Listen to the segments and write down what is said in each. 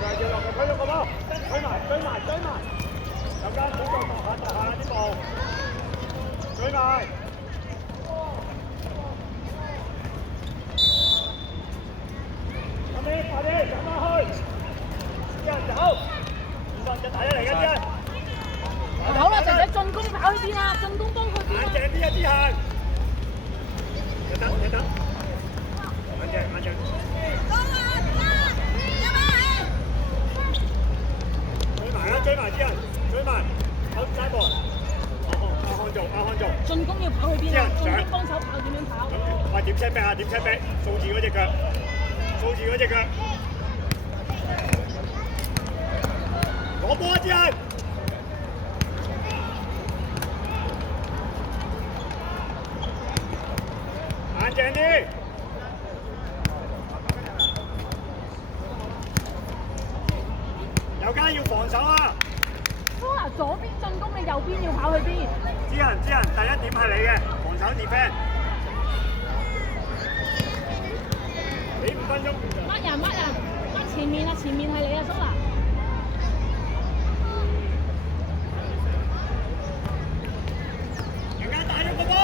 要落個推咗個波，追埋，有間好過度下啲步，追埋。快啲上翻去，啲人走，5分1打1嚟嘅啲人。好啦，仔仔進攻跑去邊啊？進攻幫佢邊啊？眼鏡啲啊，啲行。等，眼鏡。追埋啲人，追埋，好3步。阿漢做。進攻要跑去邊啊？進攻幫手跑點樣跑？喂，點車逼啊？掃住嗰隻腳。攞波啊！啲人。眼鏡啲。有間要防守啊！蘇拿左邊進攻，你右邊要跑去邊？知人，第一點係你嘅防守 defend。俾5分鐘。乜人？前面係你啊，蘇拿。有間打咗個波。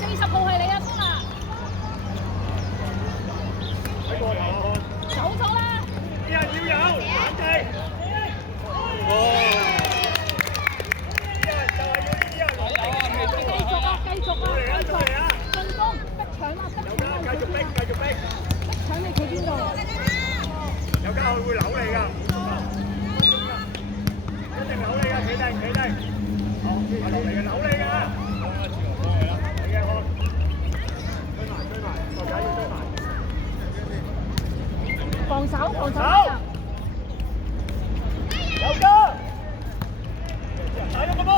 40號係你啊，蘇拿。走咗啦！啲人要有眼睛。啲人就係要呢啲人繼續啊！進攻逼搶啊！繼續逼！逼搶你企邊度？有間佢會扭你㗎，一定扭你㗎，企定。好，落嚟嘅扭你㗎。係嘅，好。追埋，個仔要追埋。防守！有㗎！打咗個波！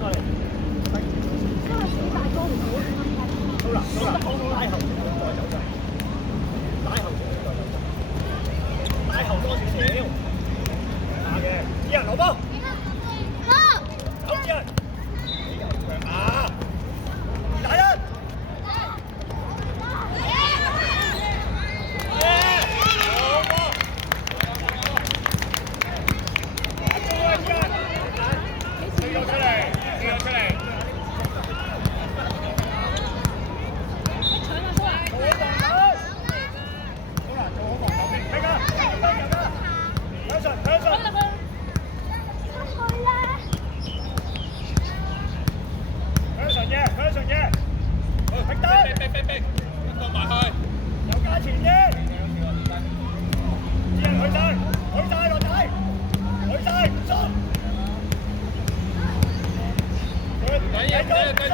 過嚟！大哥唔好。到啦！拉後多少少。打嘅，啲人攞波。走啲人。啊！2打1。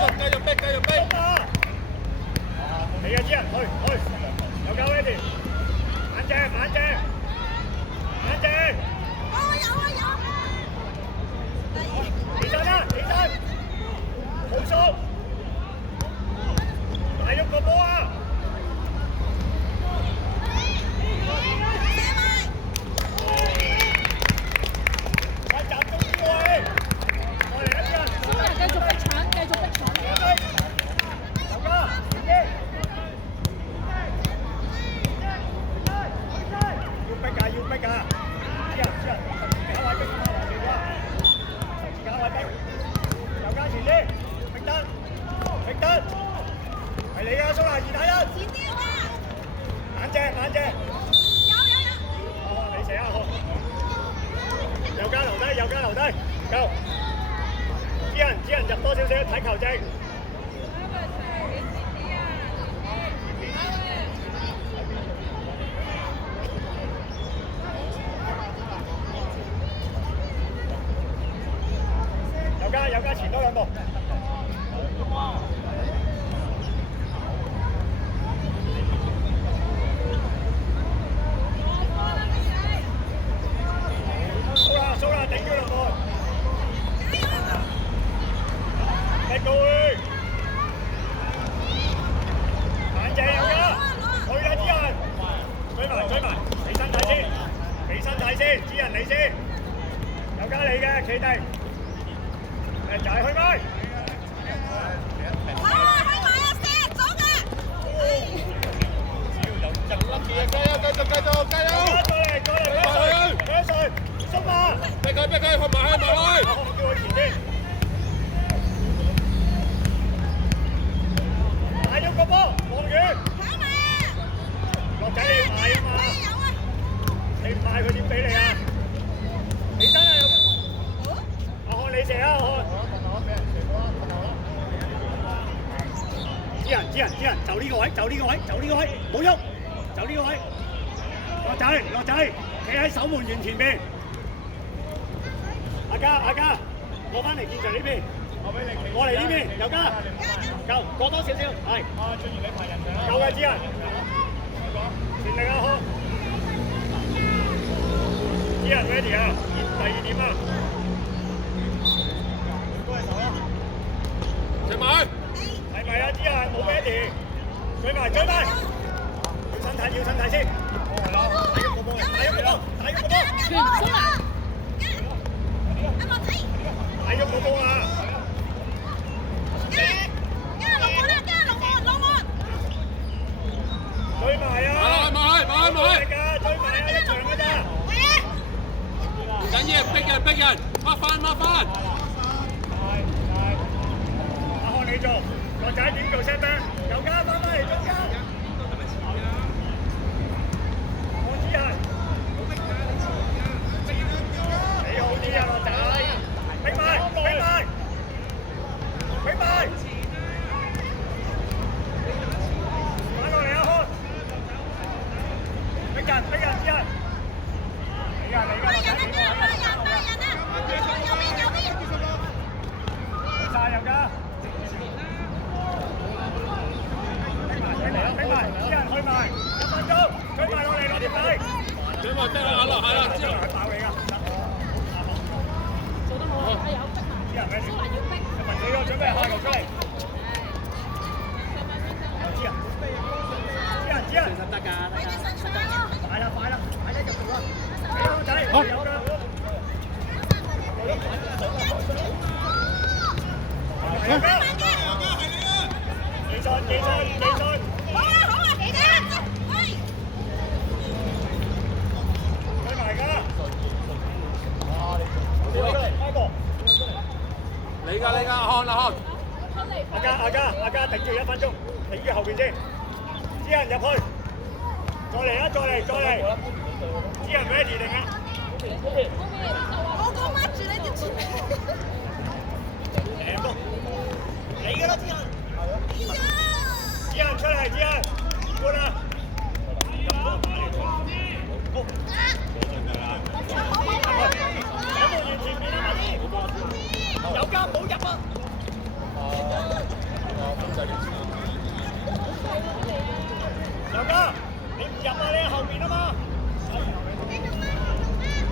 繼續逼！你嘅啲人去，有交 ready， 眼鏡，起身，好數，大喐個波啊！集中啲位，我哋一啲人，繼續逼搶。有家，前啲。要逼㗎！啲人，搞位逼，有家前啲，逼得，係你㗎，蘇娜2打1。眼鏡。你死啊！有家留低，夠。啲人入多少睇球證。有家前多2步。蘇啦，頂住落去。逼到佢。眼鏡有家。先，指人你先，有加你嘅，企定，就係去咪。指人就呢個位，冇喐，就呢個位。落仔，企喺守門員前邊。阿嘉，過翻嚟現場呢邊，過嚟呢邊，尤嘉，夠，過多少少，係。夠嘅指人，全力啊！指人 ready 啊！第2點啊！食埋。係咪啊？指人冇 ready， 追埋，要身體先。打喐個波，打喐個波。全速啊！打喐個波啊！追埋啊！埋！追埋啊！一場㗎咋？唔緊要，逼人，抹翻。阿漢你做，個仔點做 set 咩？又加翻嚟中間。我知係。你好啲啊，個仔。逼埋。返落嚟啊，漢。逼人，指人。你啊！晒入㗎。逼埋，指人去埋，1分鐘，追埋落嚟攞條底。追埋得啦，係啦，之後爆你㗎。做得好，加油！指人咩？蘇蘭要逼。你個準備下球出嚟。指人。得㗎。快啦，快啲入球啦！你仔，有㗎。技術。追埋㗎。開波。你㗎，漢。阿嘉頂住1分鐘，頂住後邊先。指人入去。再嚟。指人 ready 定啊？靚波。你㗎啦，指人。指人出嚟，換啊！守門員前面啊，有加冇入啊！有加，你唔入啊？你喺後面啊嘛！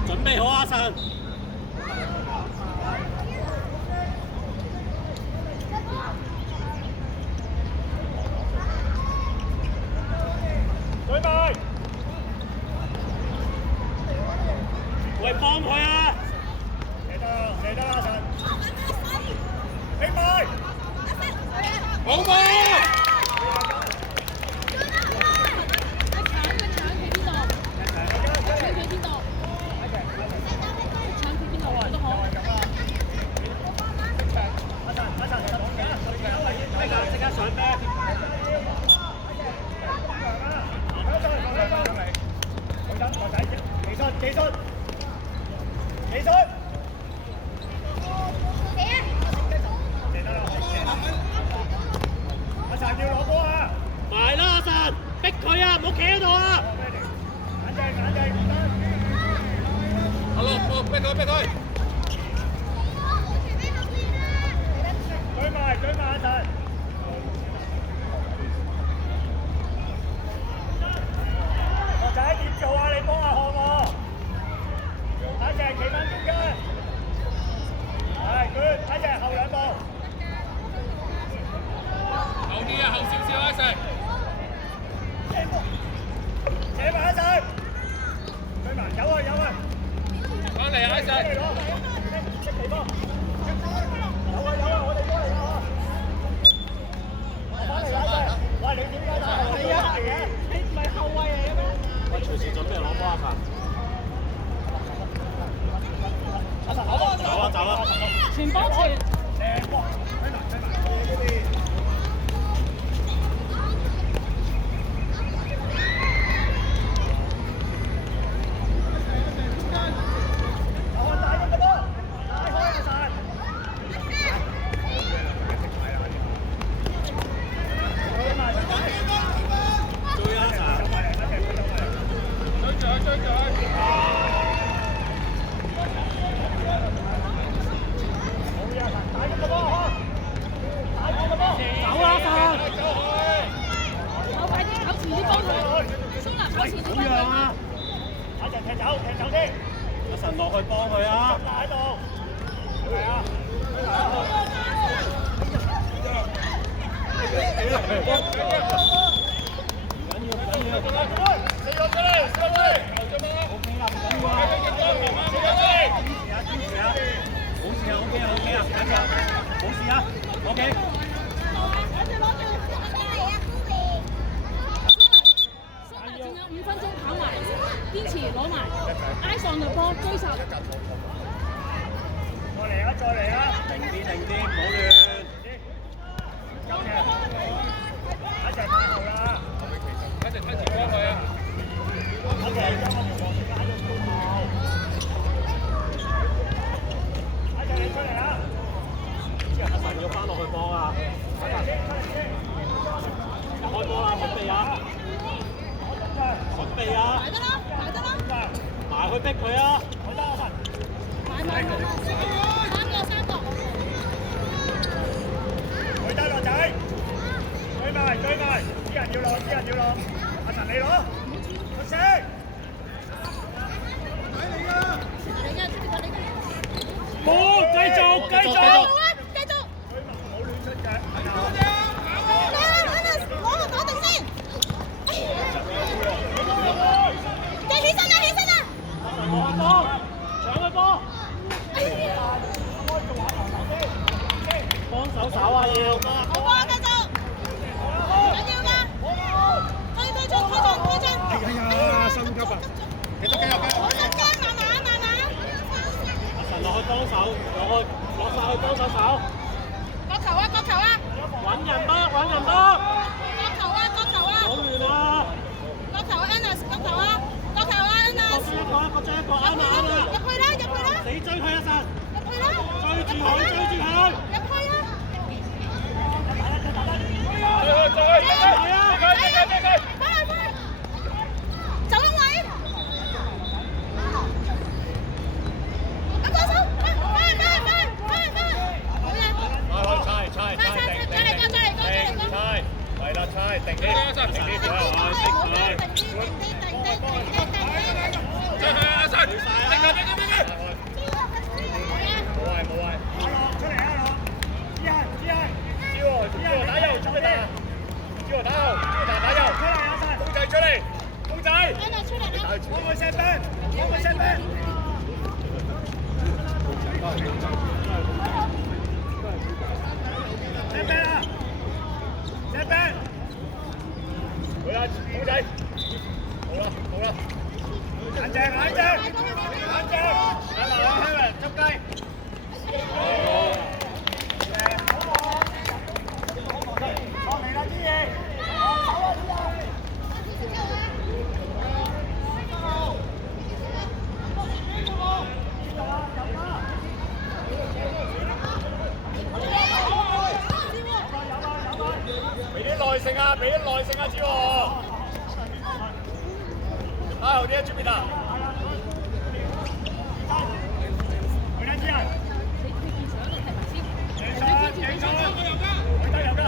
準備好阿神。追埋！喂，幫佢啊！嚟得阿神。起埋！好波！技術，阿神要攞波啊！埋啦，阿神，逼佢啊，唔好企喺度啊！眼睛，好啦，逼佢。追埋阿神。個仔點做啊？你幫下漢喎。阿隻企翻中間。係，good，阿隻後2步。後啲啊，後少少啊，成。扯埋一陣。追埋，有啊。嚟啊！一齊。喂，你點解打係啊？你唔係後衞嚟嘅咩？我隨時準備攞波阿神。阿神攞波，走啊走啊！傳波傳。靚波，睇埋睇埋呢邊。落去幫佢啊！喺度，係啊！再嚟啊！停啲，唔好亂。一齊派後啦！一齊推前幫佢啊！一齊將個黃色拉到高後，一齊你出嚟啊！阿神要翻落去幫啊！開波啦！準備啊！準備啊！埋得啦，埋得啦！埋去逼佢啊！好得阿神！埋！三個。佢得落仔，追埋，啲人要落，阿神你攞，出聲！冇，繼續！追埋唔好亂出腳。攞定先！起身啊！搶個波！幫手手啊要！好波繼續，緊要㗎！推進！哎呀，心急啊！繼續！好緊張，慢慢。阿神落去幫手，落晒去幫手手。角球啊！揾人得！角球啊！好亂啊！角球啊 ，Anna！ 一個追一個，啱啊！入去啦！死追佢阿神！入去啦！追住佢！入去啦！走窿位！咁左手，翻！好嘢！猜，再嚟！係啦，猜，定啲，定啲，阿神，定佢！冇謂，阿樂出嚟啊！志豪打右，出去打！志豪打右，出嚟阿神！公仔出嚟，公仔！幫佢射邊！射邊！好啦，公仔，好啦，冷靜！捉雞！落嚟啦啲嘢！俾啲耐性啊，志豪！好啲啊，出邊啊！佢哋啲人，記錯，佢得有㗎。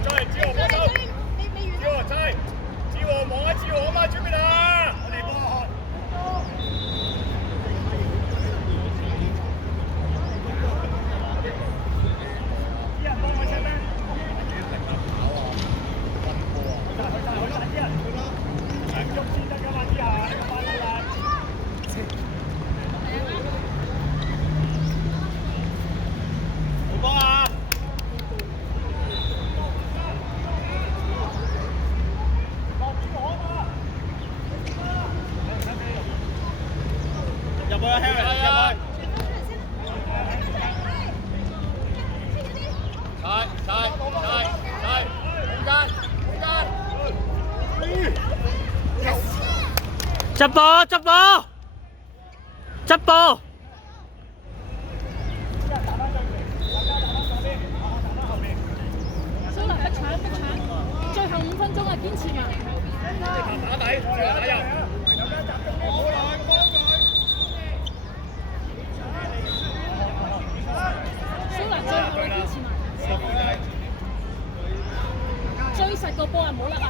再嚟，志豪幫手，志豪猜，志豪望下志豪啊嘛，出邊啊！我哋幫我看。啲人幫執波執波執波。蘇蘭不搶，最後5分鐘啊，堅持埋。打底，打入。蘇蘭最後你堅持埋。追實個波啊，唔好甩啊！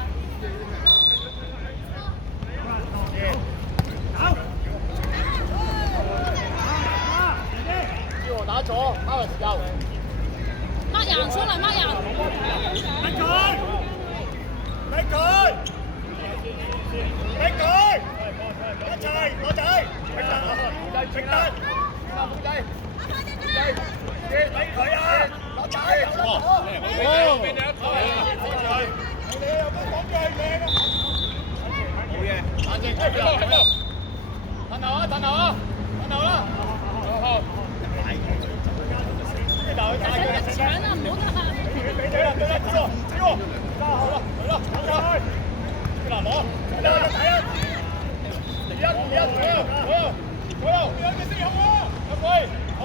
打左，拋嘅時候。掹人，蘇蘭掹人。逼佢！逼佢！逼佢！一齊攞仔，逼得，逼得，仔，俾佢啊！攞仔，哦，邊你一個啊？你又冇講嘅係靚啊！冇嘢，冷靜，喺邊度？等頭啊！等頭啊！等頭啊！好。搶啊！唔好得啊！俾你啦，對啦，知喎，加好啦，嚟啦，走開，嗱攞，嚟啦，睇啊，一，左右，兩隻先好啊，入去，好，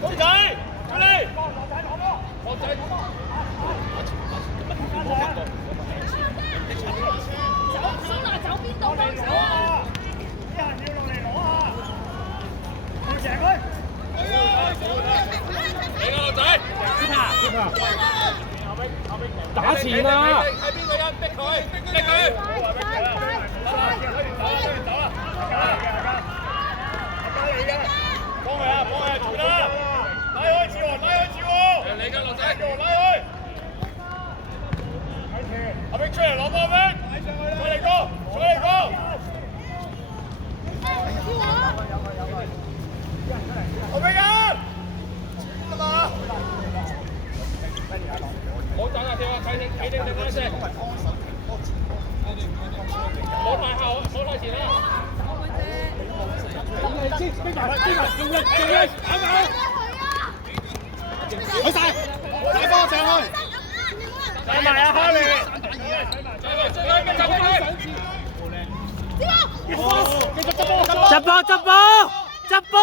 公仔，出嚟，國仔，走，蘇娜走邊度幫手啊？啲人要落嚟攞啊！要贏佢！你個仔，打前啊！係邊個人逼佢？逼佢！幫佢啊！幫佢做啦！拉開志喎！拉開志喎！你嘅落仔，拉開！阿炳出嚟攞波咩？再嚟個！再嚟個！阿炳啊！得嘛？唔好等下跳啊！企定定嗰陣時，冇太後，冇太前啦。去晒！大波上去！打埋啊！哈利！執波！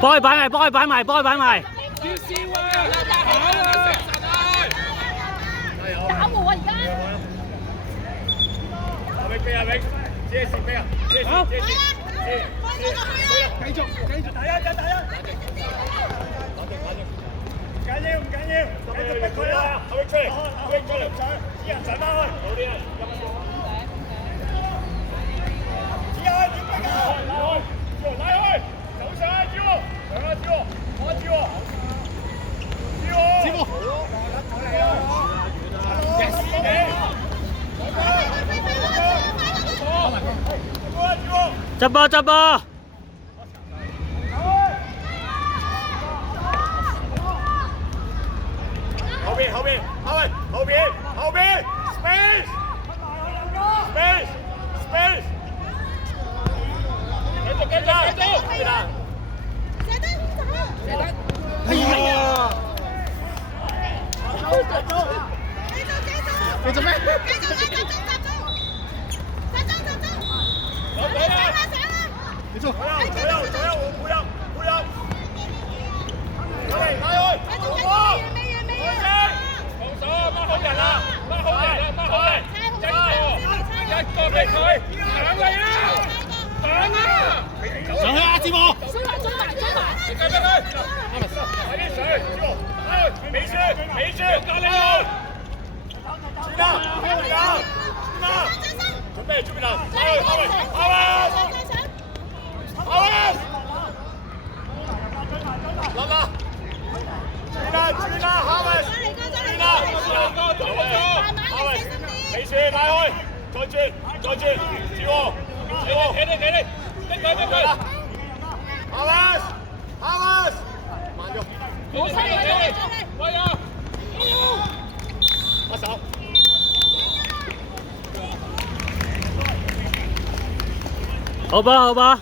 幫佢擺埋！要笑啊！打我啊！而家阿炳飛啊！借時飛啊！借時！繼續！打一！唔緊要，繼續逼佢啦！阿炳出嚟！啲人上翻去！好啲啊！只係要逼啊！拉開！走上啊！志喎！上啊！志喎！我志喎！執波！後邊 space 繼續咩？左右，配合！拉開！放手，掹好人啦！一個俾佢，搶嚟啊！上去啊！志波！蘇娜追埋！快啲上！美書，教你啊！準備啦！阿美書拉開，再轉，志喎，企你，逼佢！慢咗，我犀利！喂啊！把手。好吧。